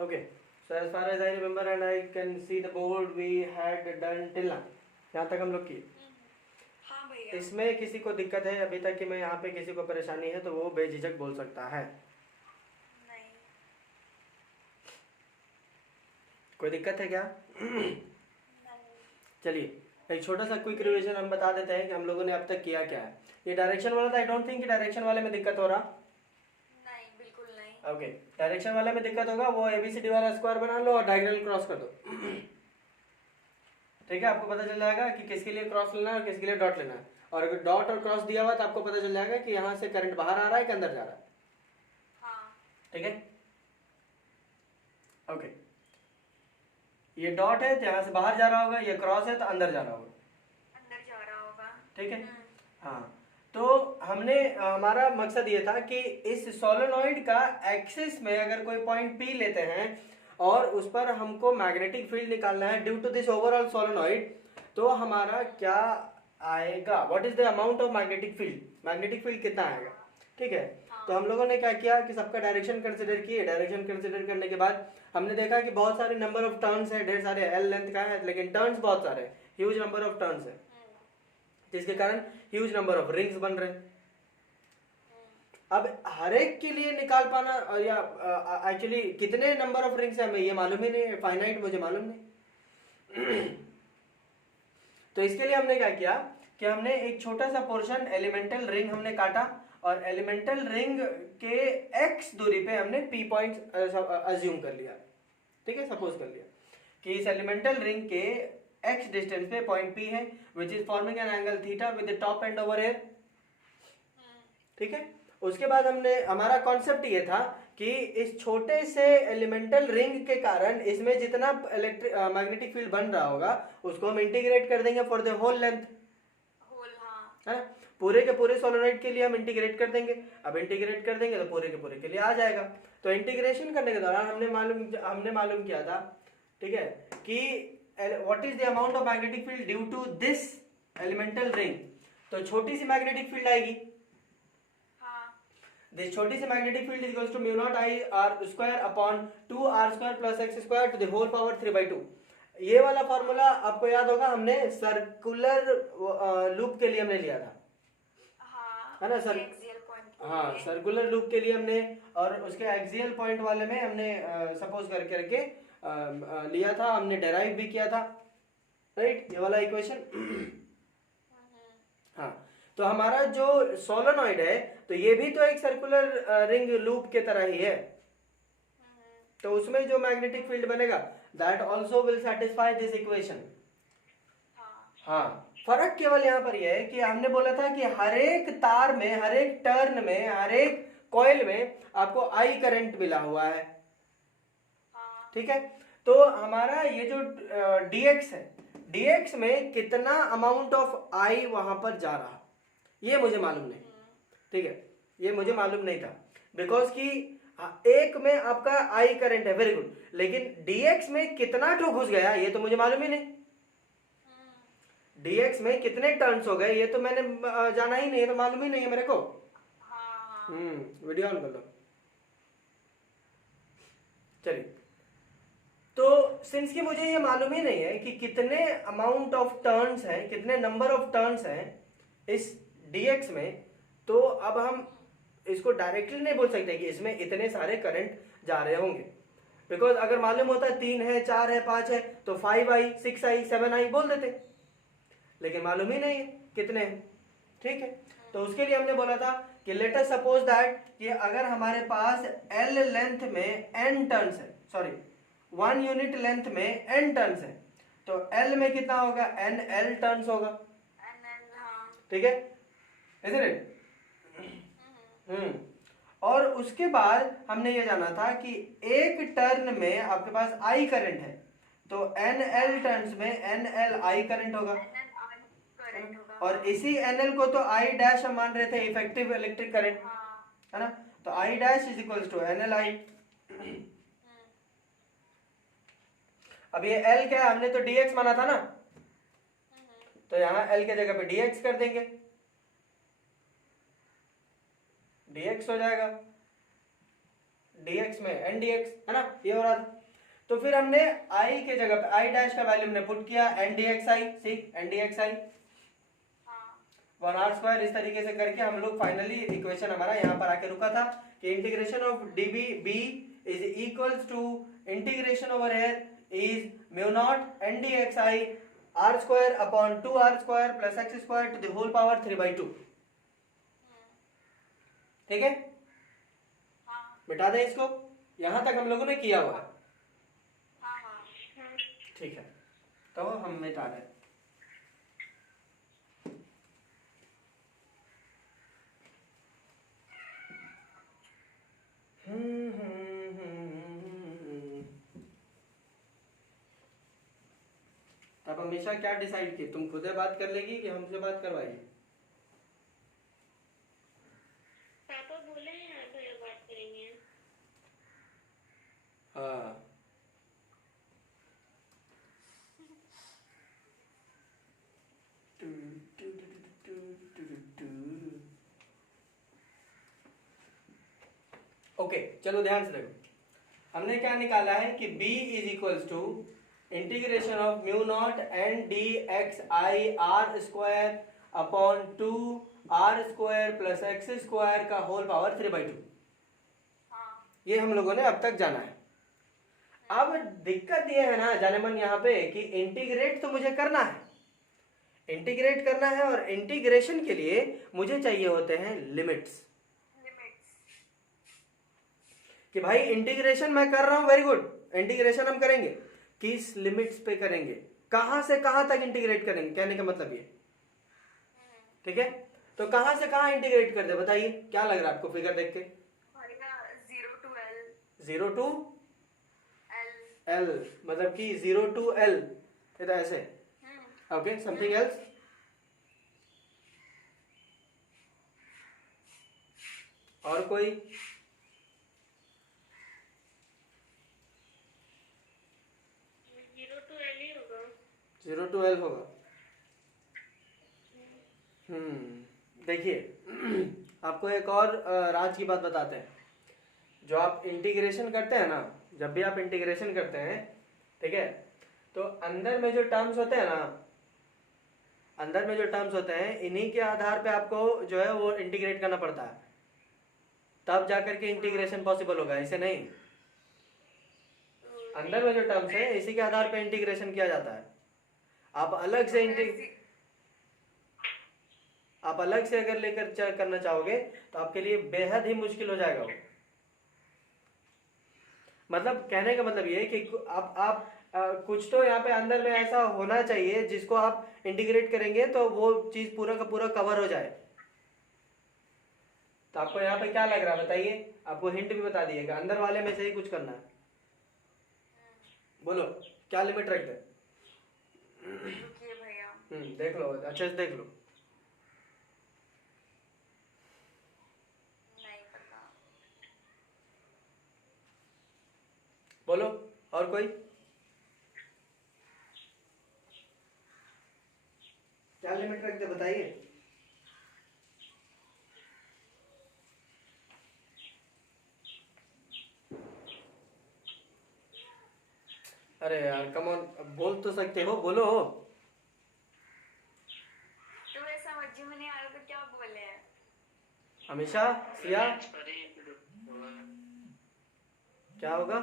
Okay, so as far as I remember and I can see the board we had done till now. यहाँ तक हम लोग किए। हाँ भैया। इसमें किसी को दिक्कत है अभी तक कि मैं यहाँ पे किसी को परेशानी है तो वो बेझिझक बोल सकता है। नहीं। कोई दिक्कत है क्या? नहीं। चलिए एक छोटा सा क्विक रिवीजन हम बता देते हैं कि हम लोगों ने अब तक किया क्या है। ये डायरेक्शन वाला था, आई डोंट थिंक डायरेक्शन वाले में दिक्कत हो रहा। नहीं, बिल्कुल नहीं। ओके, डायरेक्शन वाले में दिक्कत होगा वो एबीसीडी वाला स्क्वायर बना लो और डायगोनल क्रॉस कर दो। ठीक है, आपको पता चल जाएगा कि किसके लिए क्रॉस लेना है और किसके लिए डॉट लेना है। और अगर डॉट और क्रॉस दिया हुआ तो आपको पता चल जाएगा कि यहाँ से करंट बाहर आ रहा है कि अंदर जा रहा है। हाँ। ठीक है, ओके, ये डॉट है तो यहाँ से बाहर जा रहा होगा, ये क्रॉस है तो अंदर जा रहा होगा। अंदर जा रहा होगा। ठीक है, हाँ। तो हमने हमारा मकसद ये था कि इस सोलेनॉइड का एक्सिस में अगर कोई पॉइंट पी लेते हैं और उस पर हमको मैग्नेटिक फील्ड निकालना है due to this overall solenoid, तो हमारा क्या आएगा, what is the amount of magnetic field, magnetic field कितना आएगा। ठीक है, तो हम लोगों ने क्या किया कि सबका डायरेक्शन कंसिडर किए। डायरेक्शन कंसिडर करने के बाद हमने देखा कि बहुत सारे नंबर ऑफ टर्न्स है, ढेर सारे एल लेंथ का है, लेकिन टर्न्स बहुत सारे, ह्यूज नंबर ऑफ टर्न्स है, जिसके कारण ह्यूज नंबर ऑफ रिंग्स बन रहे हैं। अब हर एक के लिए निकाल पाना या एक्चुअली कितने नंबर ऑफ रिंग्स है हमें ये मालूम ही नहीं, फाइनाइट मुझे मालूम नहीं। तो इसके लिए हमने क्या किया कि हमने एक छोटा सा पोर्शन एलिमेंटल रिंग हमने काटा और एलिमेंटल रिंग के एक्स दूरी पे हमने पी पॉइंट अज्यूम कर लिया। ठीक है, सपोज कर लिया कि इस एलिमेंटल रिंग के एक्स डिस्टेंस पे पॉइंट पी है which is forming an angle theta with the top and over here. ठीक है, उसके बाद हमने हमारा कॉन्सेप्ट ये था कि इस छोटे से एलिमेंटल रिंग के कारण इसमें जितना इलेक्ट्रिक मैग्नेटिक फील्ड बन रहा होगा उसको हम इंटीग्रेट कर देंगे for the whole length. Whole, हाँ। है ना, पूरे के पूरे सोलेनॉइड के लिए हम इंटीग्रेट कर देंगे। अब इंटीग्रेट कर देंगे तो पूरे के पूरे के लिए आ जाएगा। तो इंटीग्रेशन करने के दौरान हमने मालूम किया था, ठीक है, कि what is the amount of magnetic field due to this elemental ring. तो छोटी सी मैग्नेटिक फील्ड आएगी, this छोटी सी magnetic field is equals to mu naught I R square upon 2 R square plus X square to the whole power 3/2। ये वाला formula आपको याद होगा, हमने सर्कुलर लूप के लिए हमने लिया था। है ना सर, हाँ, सर्कुलर लूप के लिए हमने और उसके एक्सियल पॉइंट वाले में हमने सपोज करके लिया था, हमने डेराइव भी किया था, राइट, ये वाला इक्वेशन। हाँ, तो हमारा जो सोलेनॉइड है तो ये भी तो एक सर्कुलर रिंग लूप के तरह ही है, तो उसमें जो मैग्नेटिक फील्ड बनेगा that also will satisfy this equation. हाँ, फर्क केवल यहाँ पर यह है कि हमने बोला था कि हर एक तार में, हर एक टर्न में, हर एक कॉइल में आपको आई करंट मिला हुआ है। ठीक है, तो हमारा ये जो dx है, dx में कितना अमाउंट ऑफ आई वहां पर जा रहा ये मुझे मालूम नहीं। ठीक है, ये मुझे मालूम नहीं था बिकॉज कि एक में आपका आई करंट है, वेरी गुड, लेकिन dx में कितना ठो घुस गया ये तो मुझे मालूम ही नहीं। dx में कितने टर्न्स हो गए ये तो मैंने जाना ही नहीं, तो मालूम ही नहीं है मेरे को। वीडियो ऑन कर लो। चलिए, तो सिंस कि मुझे ये मालूम ही नहीं है कि कितने अमाउंट ऑफ टर्न्स हैं, कितने नंबर ऑफ टर्न्स हैं इस dx में, तो अब हम इसको डायरेक्टली नहीं बोल सकते कि इसमें इतने सारे करंट जा रहे होंगे, बिकॉज अगर मालूम होता 3 है, 4 है, 5 है तो 5i, 6i, 7i बोल देते, लेकिन मालूम ही नहीं है कितने हैं। ठीक है, तो उसके लिए हमने बोला था कि लेट अस सपोज दैट कि अगर हमारे पास l लेंथ में n टर्न्स है, सॉरी 1 यूनिट लेंथ में n टर्न्स है, तो l में कितना होगा, nl टर्न्स होगा। ठीक है, isn't it? और उसके बाद हमने ये जाना था कि एक टर्न में आपके पास आई करंट है, तो nl टर्न्स में nl आई करंट होगा, और इसी nl को तो आई डैश हम मान रहे थे इफेक्टिव इलेक्ट्रिक करंट, है ना, तो I dash is equals to nl I. अब ये l क्या है, हमने तो dx माना था ना, तो यहाँ l के जगह पे dx कर देंगे, dx हो जाएगा, dx में n dx, है ना, ये हो रहा था। तो फिर हमने i के जगह पे i डैश का वैल्यू हमने पुट किया n dx i, ठीक, n dx i हाँ 1r²। इस तरीके से करके हम लोग फाइनली इक्वेशन हमारा यहाँ पर आके रुका था कि integration of db b is equals to integration over here is mu naught n dx i r² upon 2r² plus x² to the whole power 3/2, ठीक है। हाँ मिटा दें इसको, यहां तक हम लोगों ने किया हुआ है, हाँ हाँ ठीक है। तो हम मिटा दें, तब हमेशा क्या डिसाइड की, तुम खुद बात कर लेगी कि हमसे बात करवाएगी? पापा बोले हैं भैया बात करेंगे। हाँ ओके चलो ध्यान से देखो, हमने क्या निकाला है कि b is equals to integration of mu naught n dx i r² upon 2r² plus x² का होल पावर 3/2। हाँ ये हम लोगों ने अब तक जाना है। अब दिक्कत ये है ना जाने मन यहाँ पे कि इंटीग्रेट तो मुझे करना है, इंटीग्रेट करना है, और इंटीग्रेशन के लिए मुझे चाहिए होते हैं लिमिट्स। लिमिट्स कि भाई इंटीग्रेशन मैं कर रहा हूं, वेरी गुड, इंटीग्रेशन हम करेंगे, किस लिमिट्स पे करेंगे, कहां से कहां तक इंटीग्रेट करेंगे, कहने का मतलब ये, ठीक है। तो कहां से कहां इंटीग्रेट कर दे, बताइए क्या लग रहा है आपको फिगर देख के? 0 to L 0 to L L, मतलब कि 0 to L, इधर ऐसे, ओके, समथिंग एल्स? और कोई? 0 to L ही होगा। 0 to L होगा। देखिए आपको एक और राज की बात बताते हैं। जो आप इंटीग्रेशन करते हैं ना, जब भी आप इंटीग्रेशन करते हैं, ठीक है, तो अंदर में जो टर्म्स होते हैं ना, अंदर में जो टर्म्स होते हैं, इन्हीं के आधार पे आपको जो है वो इंटीग्रेट करना पड़ता है, तब जाकर के इंटीग्रेशन पॉसिबल होगा, ऐसे नहीं। अंदर में जो टर्म्स है इसी के आधार पे इंटीग्रेशन किया जाता है। आप अलग से आप अलग से अगर लेकर करना चाहोगे तो आपके लिए बेहद ही मुश्किल हो जाएगा वो। मतलब कहने का मतलब ये है कि आप कुछ तो यहाँ पे अंदर में ऐसा होना चाहिए जिसको आप इंटीग्रेट करेंगे तो वो चीज पूरा का पूरा कवर हो जाए। तो आपको यहाँ पे क्या लग रहा है बताइए, आपको हिंट भी बता दिएगा, अंदर वाले में से ही कुछ करना है। बोलो क्या लिमिट रख दे? रुकिए भैया देख लो, अच्छे से देख लो। नहीं पता। बोलो और कोई क्या लिमिट रख दे बताइए। अरे यार कम ऑन, बोल तो सकते हो, बोलो। तो वैसे समझ में नहीं आ रहा तो क्या बोले हैं? हमेशा सिया क्या होगा?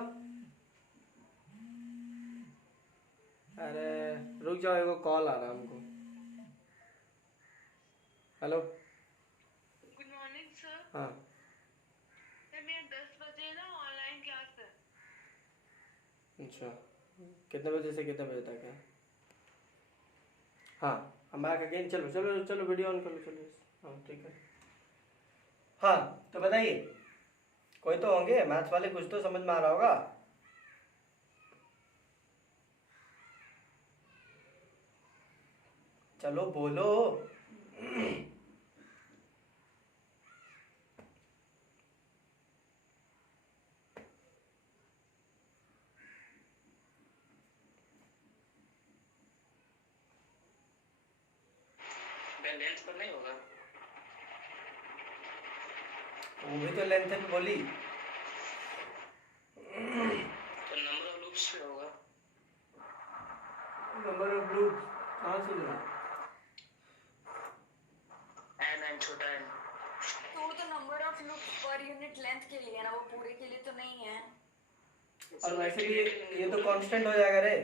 अरे रुक जाओ, एगो कॉल आ रहा है हमको। Hello, good morning sir. हाँ सर मेरा 10 बजे ना ऑनलाइन क्लास है। अच्छा, कितने बजे से कितने बजे तक है? हाँ हम बैक अगेन, चलो चलो चलो वीडियो ऑन कर लो, चलो। हाँ ठीक है। हाँ तो बताइए, कोई तो होंगे मैथ्स वाले, कुछ तो समझ में आ रहा होगा। चलो बोलो। लेंथ पर नहीं होगा? वो भी तो लेंथ पे बोली। लूप्स पे होगा। नंबर ऑफ लूप कहाँ से मिला? एन छोटा एन। तो वो तो number of loop per unit length के लिए है ना, वो पूरे के लिए तो नहीं है। और वैसे भी ये तो कांस्टेंट हो जाएगा रे,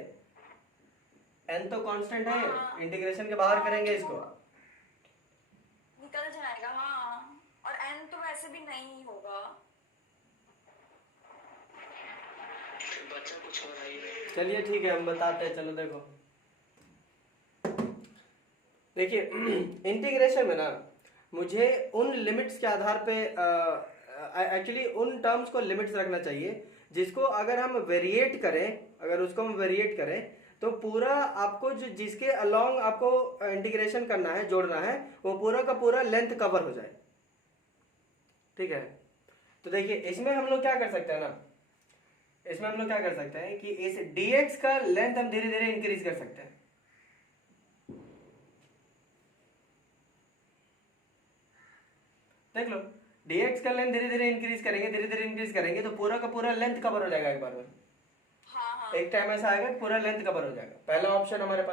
एन तो कांस्टेंट है, हाँ। इंटीग्रेशन के बाहर करेंगे इसको। निकल जाएगा हाँ, और एन तो वैसे भी नहीं होगा। बच्चा कुछ हो रहा है। चलिए ठीक है, हम बताते हैं। चलो देखो, देखिए इंटीग्रेशन में ना मुझे उन लिमिट्स के आधार पे एक्चुअली उन टर्म्स को लिमिट्स रखना चाहिए जिसको अगर हम वेरिएट करें, अगर उसको हम वेरिएट करें तो पूरा आपको जो जिसके अलोंग आपको इंटीग्रेशन करना है, जोड़ना है, वो पूरा का पूरा लेंथ कवर हो जाए। ठीक है, तो देखिए इसमें हम लोग क्या कर सकते हैं ना, इसमें हम लोग क्या कर सकते हैं कि इस dx का लेंथ हम धीरे धीरे इंक्रीज कर सकते हैं। देख लो, dx का लेंथ धीरे धीरे इंक्रीज करेंगे, धीरे धीरे इंक्रीज करेंगे तो पूरा का पूरा लेंथ कवर हो जाएगा एक बार में। हाँ हाँ एक टाइम ऐसा आएगा कि पूरा लेंथ कवर हो जाएगा। पहला ऑप्शन हमारे पास